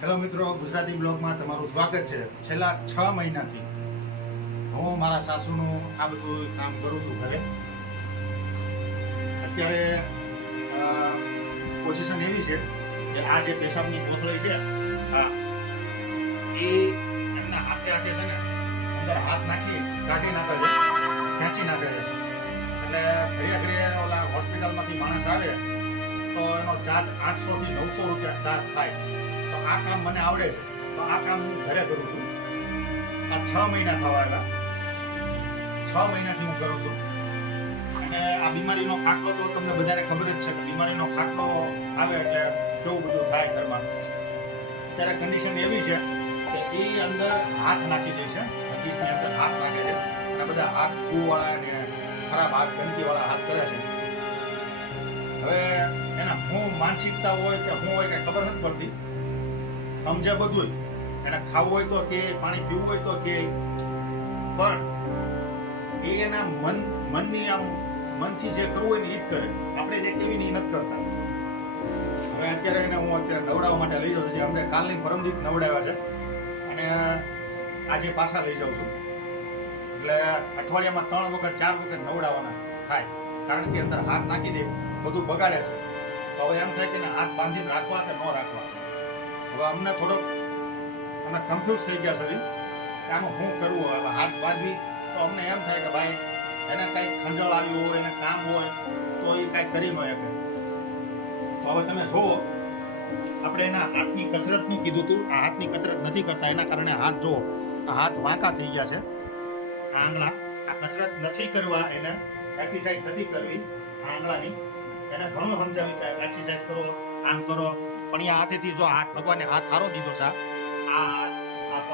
Hello મિત્રો, ગુજરાતી બ્લોગમાં તમારું સ્વાગત છે. છેલ્લા 6 મહિનાથી હું મારા સાસુનું આ બધું કામ કરું છું ઘરે. અત્યારે પોઝિશન એવી છે કે આ જે પેશાબની કોથળી છે એ એમના હાથે છે ને અંદર હાથ નાખી કાઢી નાખે છે, ખેંચી નાખે છે. એટલે ઘડીએ ઓલા હોસ્પિટલમાંથી માણસ આવે તો એનો ચાર્જ 800 થી 900 રૂપિયા ચાર્જ થાય. તો આ કામ મને આવડે છે, તો આ કામ હું ઘરે કરું છું. આ 6 મહિના થવા આવ્યા. 6 મહિનાથી હું કરું છું. અને આ બીમારીનો ખાટલો તો તમને બધાને ખબર જ છે કે બીમારીનો ખાટલો આવે એટલે કેવું બધું થાય ઘરમાં. ત્યારે કન્ડિશન એવી છે કે એ અંદર હાથ નાખી દે છે, હકીસની અંદર હાથ નાખે છે અને બધા હાથ કુવાળા ને ખરાબ હાથ, ગંદકીવાળા હાથ કરે છે. હવે એના હું માનસિકતા હોય કે હું હોય કે ખબર નથી પડતી. સમજે બધું, એને ખાવું હોય તો કે, પાણી પીવું હોય તો કે, પણ એ એના મનની આમ મનથી જે કરવું હોય ને એ જ કરે. આપણે જે કેવી ને એ નથી કરતા. હવે અત્યારે એને હું નવડાવવા માટે લઈ જાઉં છું. અમને કાલની પરમદીપ નવડાવ્યા છે અને આજે પાછા લઈ જાઉં છું. એટલે અઠવાડિયામાં 3 વખત 4 વખત નવડાવવાના થાય, કારણ કે અંદર હાથ નાખી દે બધું બગાડે છે. તો હવે એમ થાય કે હાથ બાંધીને રાખવા કે ન રાખવા. હવે અમને અમે કન્ફ્યુઝ થઈ ગયા છે કે આનું શું કરવું. હવે હાથ બાંધવી તો અમને એમ થાય કે ભાઈ એને કંઈક ખંજળ આવ્યું હોય, એને કામ હોય તો એ કાંઈક કરી ન શકે. તો હવે તમે જુઓ, આપણે એના હાથની કસરતનું કીધું હતું. આ હાથની કસરત નથી કરતા, એના કારણે હાથ જુઓ, આ હાથ વાંકા થઈ ગયા છે. આ આંગળા, આ કસરત નથી કરવા, એને એક્સરસાઇઝ નથી કરવી આ આંગળાની. એને ઘણું સમજાવી કે એક્સરસાઇઝ કરો, આમ કરો, પણ એ હાથેથી જો હાથ ભગવાને હાથ હારો દીધો છે. આ પગ,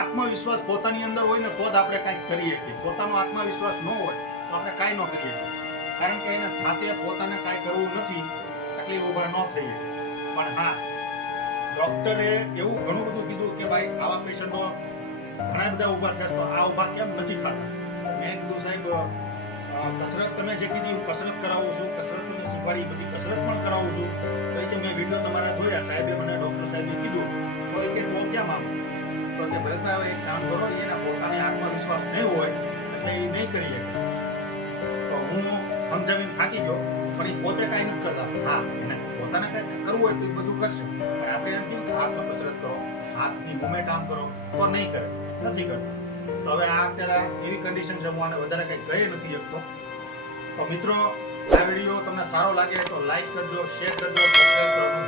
આત્મવિશ્વાસ પોતાની અંદર હોય ને તો જ આપણે કાંઈક કરીએ છીએ. પોતાનો આત્મવિશ્વાસ ન હોય તો આપણે કાંઈ ન કરીએ. કારણ કે એને જાતે પોતાને કાંઈ કરવું નથી એટલે ઊભા ન થઈએ. પણ હા, ડોક્ટરે એવું ઘણું બધું કીધું કે ભાઈ આવા પેશન્ટો ઘણા બધા ઊભા થયા, તો આ ઊભા કેમ નથી થતા? મેં કીધું સાહેબ, કસરત તમે જે કીધી કસરત કરાવું છું, કસરત તમે શીખવાડી, બધી કસરત પણ કરાવું છું. તો કે મેં વિડીયો તમારા જોયા, સાહેબે મને ડૉક્ટર સાહેબે કીધું. તો એ કે તો કેમ આમ? તો કે ભરતભાઈ એક કામ કરો, એના પોતાને આત્મવિશ્વાસ નહીં હોય એટલે એ નહીં કરી શકે. તો હું સમજાવીને થાકી ગયો, પણ એ પોતે કાંઈ નથી કરતા. હા, એને પોતાને કાંઈ કરવું હોય તો એ બધું કરશે, પણ આપણે એમ કીધું કે હાથમાં કસરત કરો, હાથની મૂવમેન્ટ આમ કરો, તો નહીં કરે, નથી કરતા. તો હવે આ અત્યારે એવી કન્ડિશન છે, હું આને વધારે કંઈ કહી નથી શકતો. તો મિત્રો, આ વિડીયો તમને સારો લાગે તો લાઈક કરજો, શેર કરજો, સબસ્ક્રાઇબ કરજો.